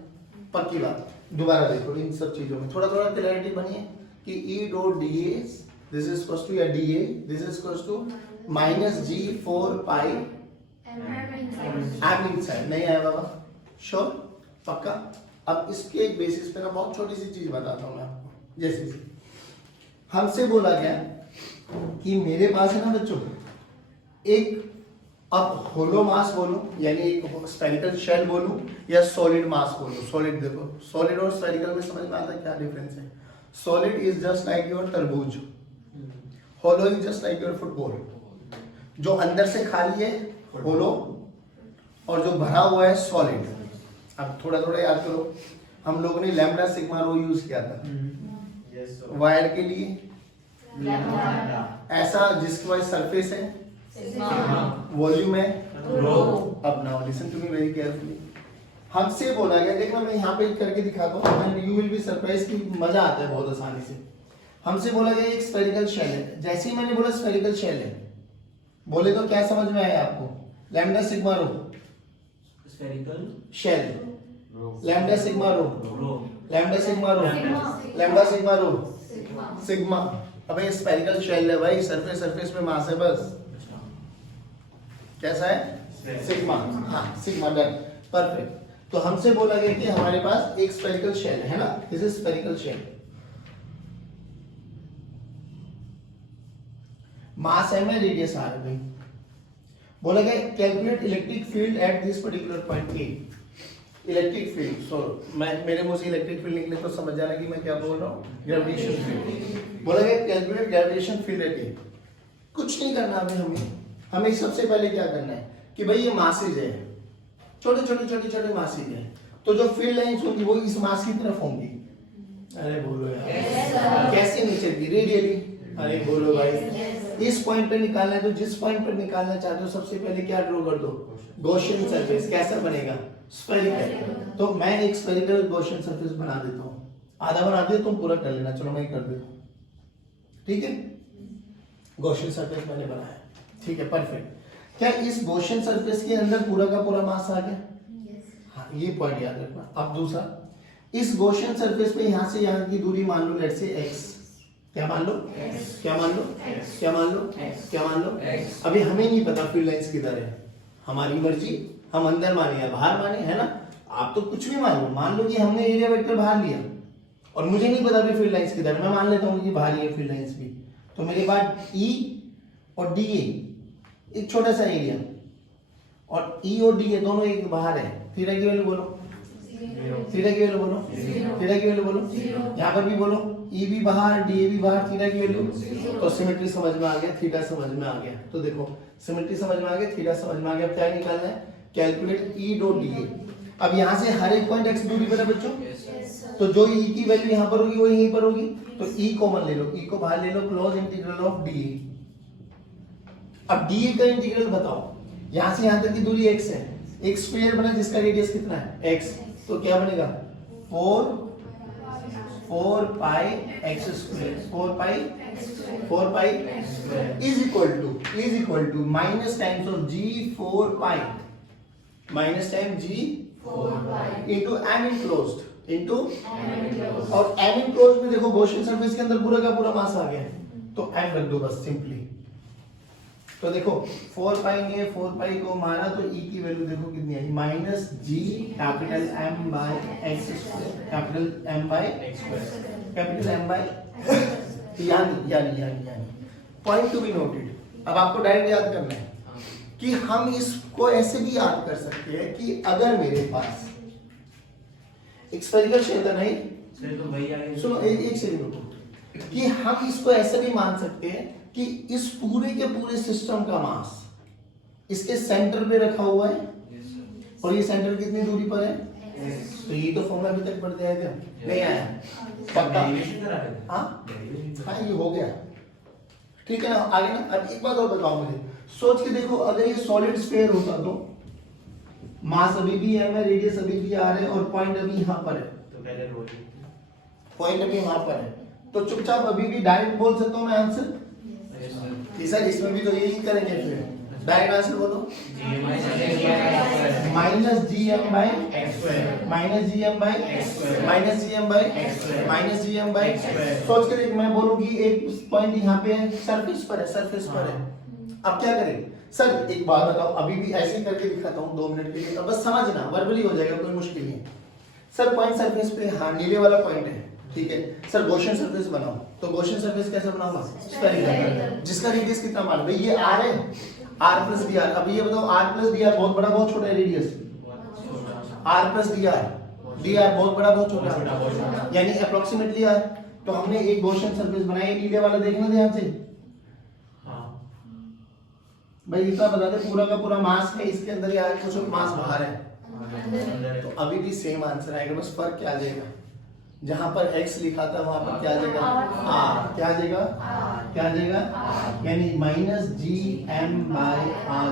पक्की बात। दोबारा देखो इन सब चीजों में थोड़ा थोड़ा क्लैरिटी बनी है कि E dot dA this is equals to या dA this is equals to minus g 4 pi m inside. नहीं आया बाबा? श्योर? पक्का? अब इसके एक बेसिस पे ना बहुत छोटी सी चीज बताता हूँ मैं आपको। जैसे हमसे बोला गया कि मेरे पास है ना बच्चों एक, अब होलो मास बोलो यानी एक स्फेरिकल शेल बोलूं या सॉलिड मास बोलूं। सॉलिड देखो, सॉलिड और स्फेरिकल में समझ में आता है क्या डिफरेंस है? Solid is just like your तरबूज, hollow is just like your football. जो अंदर से खाली है होलो और जो भरा हुआ है सॉलिड। अब थोड़ा थोड़ा याद करो, हम लोगों ने लैम्डा सिग्मा रो यूज किया था वायर के लिए, ऐसा जिसके पास सरफेस है, वॉल्यूम है, रो। अब now listen to me very carefully. हमसे बोला गया, देखना मैं यहाँ पे करके दिखाता हूँ and you will be surprise कि मजा आता है बहुत आसानी से। हमसे बोला गया एक स्फेरिकल शेल है। जैसे ही मैंने बोला स्फेरिकल शेल है, बोले तो क्या समझ में आया आपको? लैम्डा सिग्मा रो स्फेरिकल शेल, लैम्डा सिग्मा रो, लैम्डा सिग्मा रो, लैम्डा सिग्मा रो, सिग्मा। अबे स्फेरिकल शेल है भाई, सरफेस सरफेस पे मास है बस। कैसा है? सिग्मा। हाँ सिग्मा, डन, परफेक्ट। तो हमसे बोला गया कि हमारे पास एक स्फेरिकल शेल है ना, this is spherical shell, mass m है, रेडियस r है। बोला गया calculate electric field at this particular point A. Electric field, so मैं मेरे मुंह से इलेक्ट्रिक फील्ड निकले तो समझ जाना कि मैं क्या बोल रहा हूँ, ग्रेविटेशन फील्ड। बोला गया कैलकुलेट ग्रेविटेशन फील्ड एट ए। कुछ नहीं करना अभी हमें सबसे पहले क्या करना है कि भाई ये मासेज है, छोटे छोटे छोटे छोटे मासेज है, तो जो फील्ड लाइंस होंगी वो इस मास की तरफ होंगी। अरे बोलो यार, कैसे नीचे की? रेडियली। अरे बोलो भाई, इस पॉइंट पे निकालना है तो जिस पॉइंट पे निकालना चाहते हो सबसे पहले क्या ड्रॉ कर दो, गॉसियन सरफेस। कैसा बनेगा? स्फेरिकल। तो मैं एक स्फेरिकल गॉसियन सरफेस बना देता हूँ, आधा बना दिया, तुम पूरा कर लेना। चलो मैं कर देता हूँ, ठीक है? गॉसियन सरफेस मैंने बनाया, ठीक है, परफेक्ट। क्या इस गॉसियन सरफेस के अंदर पूरा का पूरा मास आ गया? हाँ, ये पॉइंट याद रखना। अब दूसरा, इस गॉसियन सरफेस पे यहाँ से यहाँ की दूरी मान लो लेट्स से x। क्या मान लो? क्या मान लो? क्या मान लो? क्या मान लो? अभी हमें नहीं पता फील्ड लाइंस किधर है, हमारी मर्जी, हम अंदर माने या बाहर माने, है ना? आप तो कुछ भी मान लो। मान लो कि हमने एरिया वेक्टर बाहर लिया और मुझे नहीं पता कि फील्ड लाइंस किधर है, मैं मान लेता हूँ कि बाहर ही है फील्ड लाइंस भी। तो मेरे पास E और DA एक छोटा सा एरिया, और E और DA दोनों एक बाहर है। थीटा की वैल्यू बोलो, थीटा की वैल्यू बोलो, थीटा की वैल्यू बोलो। यहाँ पर भी बोलो, E भी बाहर, DA भी बाहर, थीटा की वैल्यू। तो सिमेट्री समझ में आ गया, थीटा समझ में आ गया। तो देखो सिमेट्री समझ में आ गया, थीटा समझ में आ गया। अब क्या निकालना है? Calculate E dot DA। अब यहाँ से हर एक पॉइंट x दूरी पर है बच्चों, तो जो E की वैल्यू यहाँ पर होगी वो यहीं पर होगी, तो E कॉमन ले लो, E को बाहर ले लो, क्लोज इंटीग्रल ऑफ DA। अब DA का इंटीग्रल बताओ, यहाँ से यहाँ तक की दूरी x है, एक स्फीयर बना जिसका रेडियस कितना है? x। तो क्या बनेगा? 4 pi x square, 4 pi is equal to minus times of g 4 pi, minus time g into m enclosed, into, और m इनक्लोज्ड में देखो गॉसियन सरफेस के अंदर पूरा का पूरा मास आ गया, तो m रख दो बस सिंपली। तो देखो 4 पाई ने 4 पाई को मारा तो E की वैल्यू देखो कितनी आई, minus G capital M by X square, capital M by X square, capital M by यानी पॉइंट टू बी नोटेड। अब आपको डायरेक्ट याद करना है कि हम इसको ऐसे भी याद कर सकते हैं कि अगर मेरे पास एक स्फेरिकल क्षेत्र नहीं, सुनो एक सेकंड रुको, कि हम इसको ऐसे भी मान सकते हैं कि इस पूरे के पूरे सिस्टम का मास इसके सेंटर पे रखा हुआ है, और ये सेंटर कितनी दूरी पर है? तो ये तो फॉर्मूला अभी तक पढ़ते आए थे, नहीं आया पक्का? हाँ ये हो गया, ठीक है ना? आगे ना, अब एक बात और बताओ मुझे, सोच के देखो, अगर ये सॉलिड स्फीयर होता तो मास अभी भी m है, रेडियस अभी भी r है, और पॉइंट अभी यहाँ पर है, तो पॉइंट अभी यहाँ पर है, तो चुपचाप अभी भी डायरेक्ट बोल सकता हूँ मैं आंसर कि सर इसमें भी तो यही करेंगे। फिर डायरेक्ट आंसर बोलो, minus G M by X square, minus G M by X square, minus G M by X square, minus G M by X square. सोच कर एक मैं बोलूं कि एक पॉइंट यहाँ पे सरफेस पर है, सरफेस पर है। अब क्या करें सर? एक बात बताओ, अभी भी ऐसे ही करके दिखाता हूँ 2 मिनट के लिए, अब बस समझना, वर्बली हो जाएगा, कोई मुश्किल नहीं। सर पॉइंट सरफेस पे, हाँ नीले वाला पॉइंट है, ठीक है सर। गॉसियन सरफेस बनाओ, तो गॉसियन सरफेस कैसे बनाऊंगा? स्फेरिकल, जिसका रेडियस कितना मान, भाई ये r है, r प्लस डी आर। अब ये बताओ r प्लस डी आर बहुत बड़ा बहुत छोटा है radius, r plus D R, D R बहुत बड़ा बहुत छोटा, यानी अप्रोक्सीमेटली r। तो हमने एक गॉसियन सरफेस बनाई, नीले वाला देखना ध्यान से, भाई इतना बता दे पूरा का पूरा मास है इसके अंदर, या कुछ मास बाहर है, तो अभी भी सेम आंसर आएगा, बस फर्क क्या आ जाएगा, जहां पर x लिखा था वहां पर क्या आ जाएगा? r। क्या आ जाएगा? क्या आ जाएगा? यानी minus G M by R,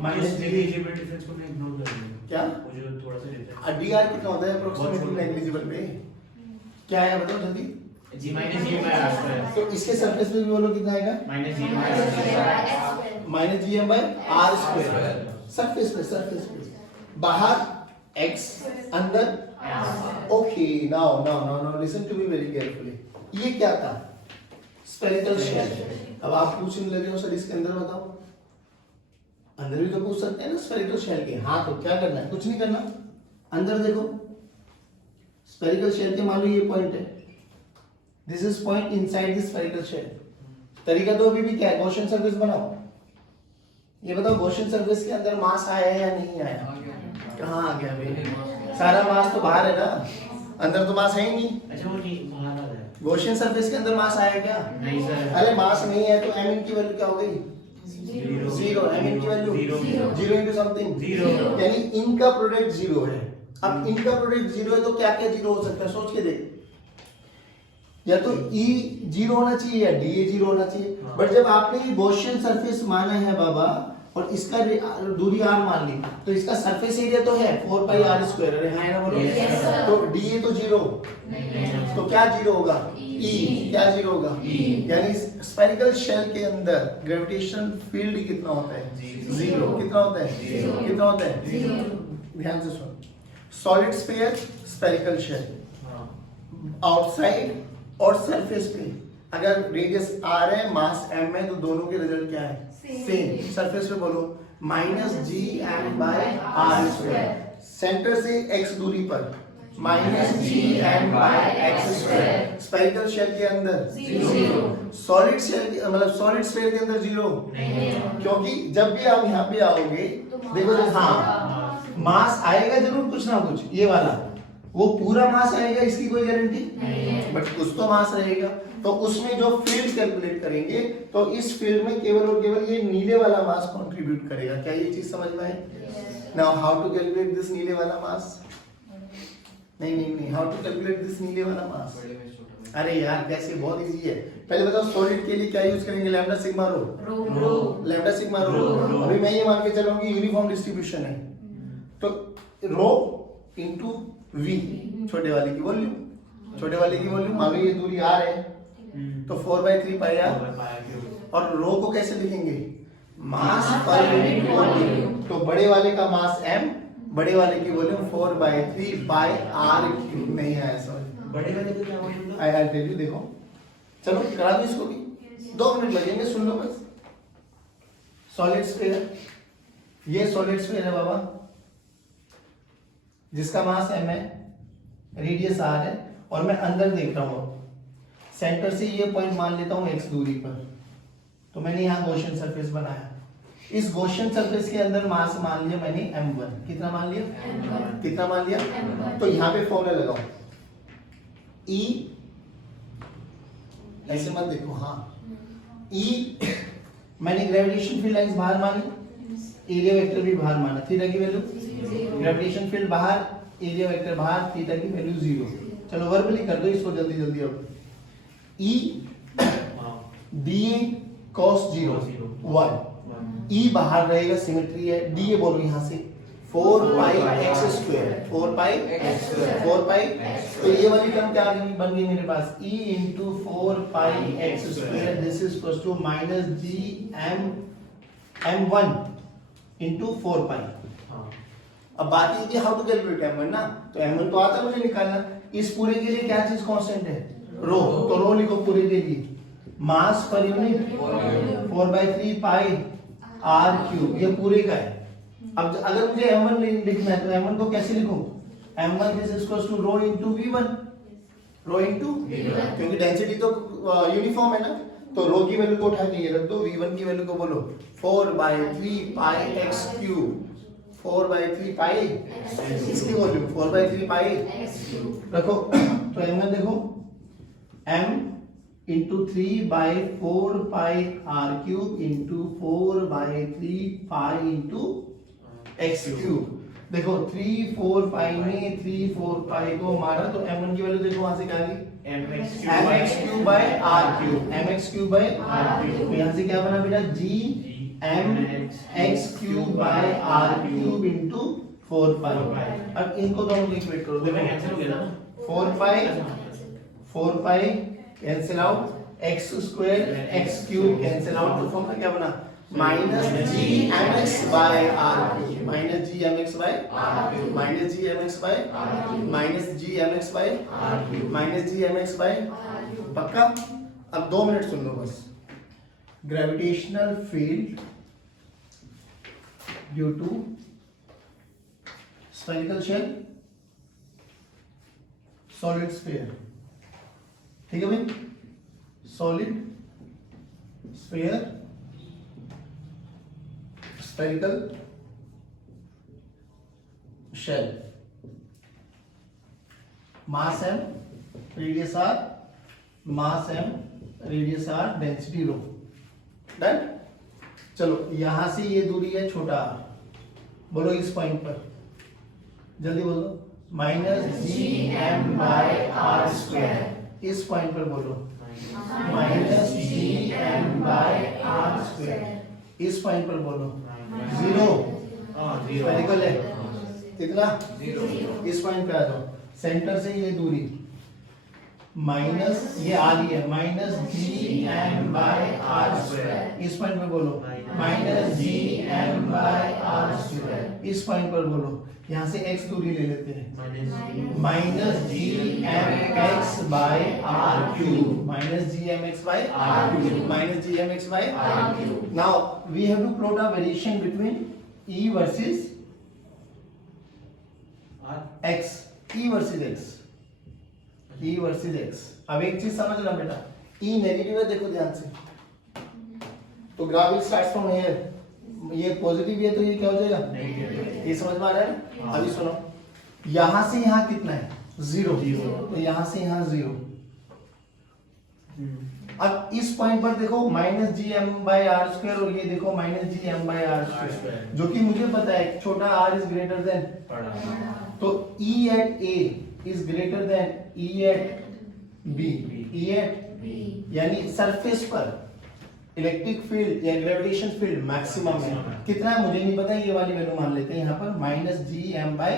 minus G difference को मैं इग्नोर कर दूंगा। क्या मुझे थोड़ा सा डिफरेंस, डी आर कितना होता है अप्रोक्सीमेटली नेग्लिजिबल पे, क्या है बताओ जल्दी? जी minus G by R square. तो इसके सरफेस पे भी बोलो कितना आएगा? Minus G by R square, minus G M by R square. Surface पे बाहर x, अंदर okay. Now listen to me very carefully. ये क्या था? Spherical shell. अब आप पूछने लगे हो सर इसके अंदर बताओ, अंदर भी तो पूछ सकते हैं ना स्फेरिकल शेल के। हाँ तो क्या करना है, कुछ नहीं करना, अंदर देखो स्फेरिकल शेल के मान लो ये पॉइंट है, this is point inside this spherical shell. तरीका तो अभी भी क्या है, गॉसियन सरफेस बनाओ। ये बताओ गॉसियन सरफेस के अंदर मास आया है या नहीं आया? कहाँ आ गया भाई, सारा मास तो बाहर है ना, अंदर तो मास है ही नहीं। अच्छा वो नहीं बाहर आ रहा है। गॉसियन सरफेस के अंदर मास आया क्या? नहीं सर। अरे मास नहीं है तो m की वैल्यू क्या हो गई? जीरो। m की value zero into something zero, यानी इनका प्रोडक्ट जीरो है। अब इनका प्रोडक्ट जीरो है तो क्या क्या जीरो हो सकता है, सोच के देख। या तो E जीरो होना चाहिए या DA जीरो होना चाहिए। बट जब आपने ये गॉसियन सरफेस माना है बाबा और इसका दूरी r मान ली, तो इसका सरफेस एरिया तो है 4 पाई r स्क्वायर। अरे हाँ ना बोलो, तो DA तो जीरो, तो क्या जीरो होगा? E क्या जीरो होगा? यानी स्फेरिकल शेल के अंदर ग्रेविटेशन फील्ड कितना होता है? जीरो। कितना होता है? कितना होता है? ध्यान से सुन, solid sphere, spherical shell, outside और सरफेस पे अगर रेडियस r है, मास m है, तो दोनों के रिजल्ट क्या है? सेम। सरफेस पे बोलो minus G M by R square, centre से x दूरी पर minus G M by X square. Spherical shell के अंदर जीरो, सॉलिड शेल के मतलब सॉलिड स्फीयर के अंदर जीरो, क्योंकि जब भी आप यहाँ पे आओगे देखो तो हाँ मास आएगा जरूर कुछ ना कुछ, ये वाला वो पूरा मास आएगा इसकी कोई गारंटी नहीं, बट कुछ तो मास रहेगा। तो उसमें जो फील्ड कैलकुलेट करेंगे तो इस फील्ड में केवल और केवल ये नीले वाला मास कंट्रीब्यूट करेगा। क्या ये चीज समझ में आई? Now how to calculate this नीले वाला मास? नहीं, हाउ टू कैलकुलेट दिस नीले वाला मास? अरे यार कैसे, बहुत इजी है। पहले बताओ सॉलिड के लिए क्या यूज करेंगे? लैम्डा सिग्मा रो, लैम्डा सिग्मा रो। अभी मैं ये मान के चलूंगी यूनिफॉर्म डिस्ट्रीब्यूशन है, तो रो इनटू v, छोटे वाले की वॉल्यूम, छोटे वाले की वॉल्यूम मान लो ये दूरी r है तो 4/3 पाई r, और रो को कैसे लिखेंगे? मास पर यूनिट वॉल्यूम। तो बड़े वाले का मास m, बड़े वाले की वॉल्यूम 4/3 पाई r क्यूब। नहीं आया समझ? बड़े वाले को क्या वॉल्यूम? आई टेल यू, देखो चलो करा दो इसको भी, 2 मिनट लगेंगे, सुन लो बस। सॉलिड स्फीयर, ये सॉलिड स्फीयर है बाबा जिसका मास m है, रेडियस r है, और मैं अंदर देख रहा हूँ, सेंटर से ये पॉइंट मान लेता हूँ x दूरी पर, तो मैंने यहाँ गॉसियन सरफेस बनाया। इस गॉसियन सरफेस के अंदर मास मान लिया मैंने m1। कितना मान लिया? कितना मान लिया? तो यहाँ पे फॉर्मूला लगाओ, E ऐसे मत देखो, हाँ E मैंने ग्रेविटेशन फील्ड लाइंस बाहर मानी, एरिया वेक्टर भी बाहर माना, थीटा की वैल्यू, ग्रेविटेशन फील्ड बाहर, एरिया वेक्टर बाहर, थीटा की वैल्यू 0। चलो वर्बली कर दो इसको जल्दी जल्दी। अब E DA cos 0 1, E बाहर रहेगा, सिमेट्री है, DA बोलो यहाँ से 4 पाई x स्क्वायर, 4 पाई4 पाई, तो ये वाली टर्म क्या बन गई मेरे पास? E into 4 pi x square, this is equal to minus G m1 into 4 pi. अब बात ये हाउ टू कैलकुलेट m1 ना, तो m1 तो आता है मुझे निकालना। इस पूरे के लिए क्या चीज कांस्टेंट है? रो, तो रो लिखो पूरे के लिए, मास पर यूनिट 4/3 पाई r क्यूब, ये पूरे का है। अब अगर मुझे m1 लिखना है तो m1 को कैसे लिखूं? m1 is equal to rho into v1, rho into, क्योंकि डेंसिटी तो यूनिफॉर्म है ना, तो रो की वैल्यू को उठा के ये रख दो, v1 की वैल्यू को बोलो 4/3 पाई x क्यूब, 4/3 पाई, इसकी वॉल्यूम 4/3 पाई रखो। तो m1 देखो m इंटू 3/4 पाई r cube into 4/3 pi into x cube. देखो 3 4 पाई में 3 4 पाई को मारा तो m1 की वैल्यू देखो वहां से क्या आ गई? mx cube by r cube, mx cube by r cube. तो यहाँ से क्या बना बेटा? g mx cube by r cube into 4 pi. अब इनको दोनों को इक्वेट करो, देखो कैंसिल हो गया ना, 4 pi cancel out, x square x cube cancel out, तो फॉर्मूला क्या बना? Minus G M X by R cube, minus G M X by R cube, minus G M X by minus G M X by minus G M X by. पक्का? अब 2 minute सुन लो बस। Gravitational field due to spherical shell solid sphere, ठीक है भाई, solid sphere spherical shell, mass m, radius r, मास m, radius r, density rho. Done. चलो यहां से ये दूरी है छोटा r, बोलो इस पॉइंट पर, जल्दी बोलो, -gm/r²। इस पॉइंट पर बोलो -gm/r²। इस पॉइंट पर बोलो 0, स्फेरिकल है कितना 0। इस पॉइंट पे आ जाओ, सेंटर से ये दूरी माइनस, ये आ रही है -gm/r²। इस पॉइंट पे बोलो -gm/r²। इस पॉइंट पर बोलो, यहाँ से x दूरी ले लेते हैं, -gmx/r³। Now we have to plot a variation between E versus x, E versus x, E versus x। अब एक चीज समझ लो बेटा, E नेगेटिव है, देखो ध्यान से, तो ग्राफ स्टार्ट्स फ्रॉम हियर, ये पॉजिटिव है तो ये क्या हो जाएगा नेगेटिव। ये समझ में आ रहा है? अभी सुनो, यहां से यहां कितना है 0, तो यहां से यहां 0। अब इस पॉइंट पर देखो -gm/r² और ये देखो -gm/r², जो कि मुझे पता है छोटा r इज ग्रेटर देन, तो E at A is greater than E at B, E at यानी सरफेस पर इलेक्ट्रिक फील्ड या ग्रेविटेशन फील्ड मैक्सिमम है, कितना है मुझे नहीं पता, ये वाली वैल्यू मान लेते हैं यहाँ पर -gm/r²।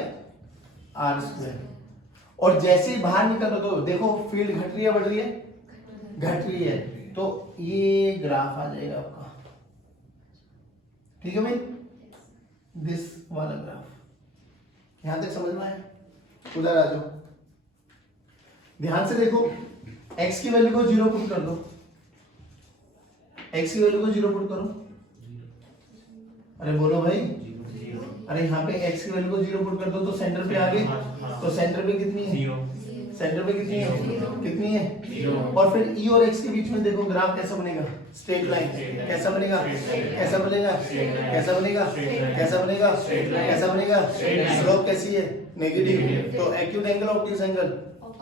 और जैसे ही बाहर निकलो तो देखो फील्ड घट रही है बढ़ रही है, घट रही है, तो ये ग्राफ आ जाएगा आपका, ठीक है भाई, दिस वाला ग्राफ। यहां तक समझ में आया? उधर आ जाओ, ध्यान से देखो, x की वैल्यू को 0 पुट कर दो, x की वैल्यू को 0 पुट करो, अरे बोलो भाई, अरे यहाँ पे x की वैल्यू को 0 पुट कर दो तो सेंटर पे आ गए, तो सेंटर पे कितनी है 0, सेंटर पे कितनी है, कितनी है 0। और फिर E और x के बीच में देखो ग्राफ कैसा बनेगा, स्ट्रेट लाइन, कैसा बनेगा, कैसा बनेगा, कैसा बनेगा, कैसा बनेगा, कैसा बनेगा, स्लोप कैसी है नेगेटिव, तो acute angle obtuse angle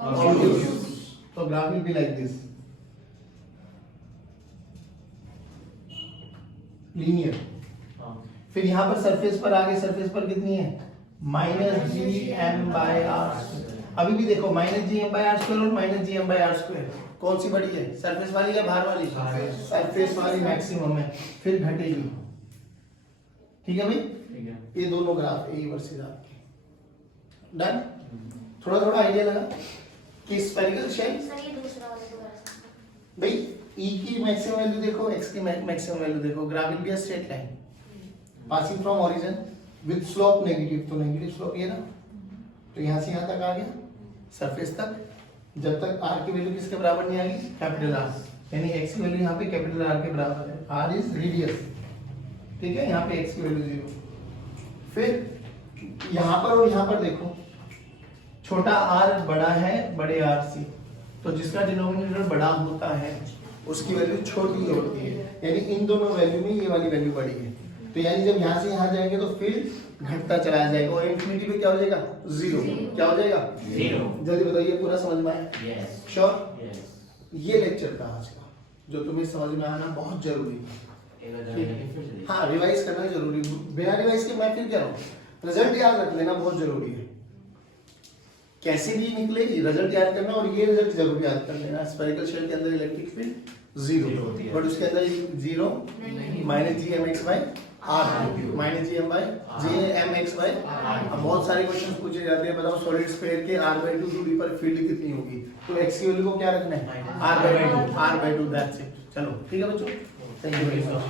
obtuse, तो graph will be like this, linear. फिर यहाँ पर सरफेस पर आगे, सरफेस पर कितनी है -gm/r²। अभी भी देखो -gm/r² और -gm/r², कौन सी बड़ी है, सरफेस वाली या बाहर वाली, सरफेस वाली मैक्सिमम है, फिर घटेगी, ठीक है भाई, ठीक है। ये दोनों ग्राफ ए वर्सेस आपके, डन। थोड़ा थोड़ा आइडिया लगा कि स्फेरिकल शेल भाई, E की मैक्सिमम वैल्यू देखो, x की मैक्सिमम वैल्यू देखो, graph will be a straight line passing from origin with slope negative, तो नेगेटिव स्लोप ये ना, तो यहां से यहां तक आ गया सरफेस तक, जब तक r की वैल्यू किसके बराबर नहीं आएगी, कैपिटल R, यानी x की वैल्यू यहां पे कैपिटल R के बराबर है, r इज रेडियस, ठीक है, यहां पे x की वैल्यू 0। फिर यहां पर और यहां पर देखो, छोटा r बड़ा है बड़े r से, तो जिसका डिनोमिनेटर बड़ा होता है उसकी वैल्यू छोटी होती है, यानी इन दोनों वैल्यू में ये वाली वैल्यू बड़ी है, तो यानी जब यहाँ से यहाँ जाएंगे तो फील्ड घटता चला जाएगा और इंफिनिटी पे क्या हो जाएगा 0, क्या हो जाएगा 0। जल्दी बताइए, पूरा समझ में आया? श्योर? ये लेक्चर था आज का, जो तुम्हें समझ में आना बहुत जरूरी है, हाँ रिवाइज करना जरूरी, बिना रिवाइज के मैं फिर कह रहा हूँ, रिजल्ट याद रख लेना बहुत जरूरी है, कैसे भी निकले रिजल्ट याद करना, और ये रिजल्ट जरूर याद कर लेना, स्फेरिकल शेल के अंदर इलेक्ट्रिक फील्ड 0 होती है, बट उसके अंदर 0 -gmx/r², बहुत सारे क्वेश्चंस पूछे जाते हैं, बताओ सॉलिड स्फीयर के r/2 दूरी पर फील्ड कितनी होगी, तो x की वैल्यू को क्या रखना है r/2, दैट्स इट। चलो ठीक है बच्चों, थैंक यू वेरी मच।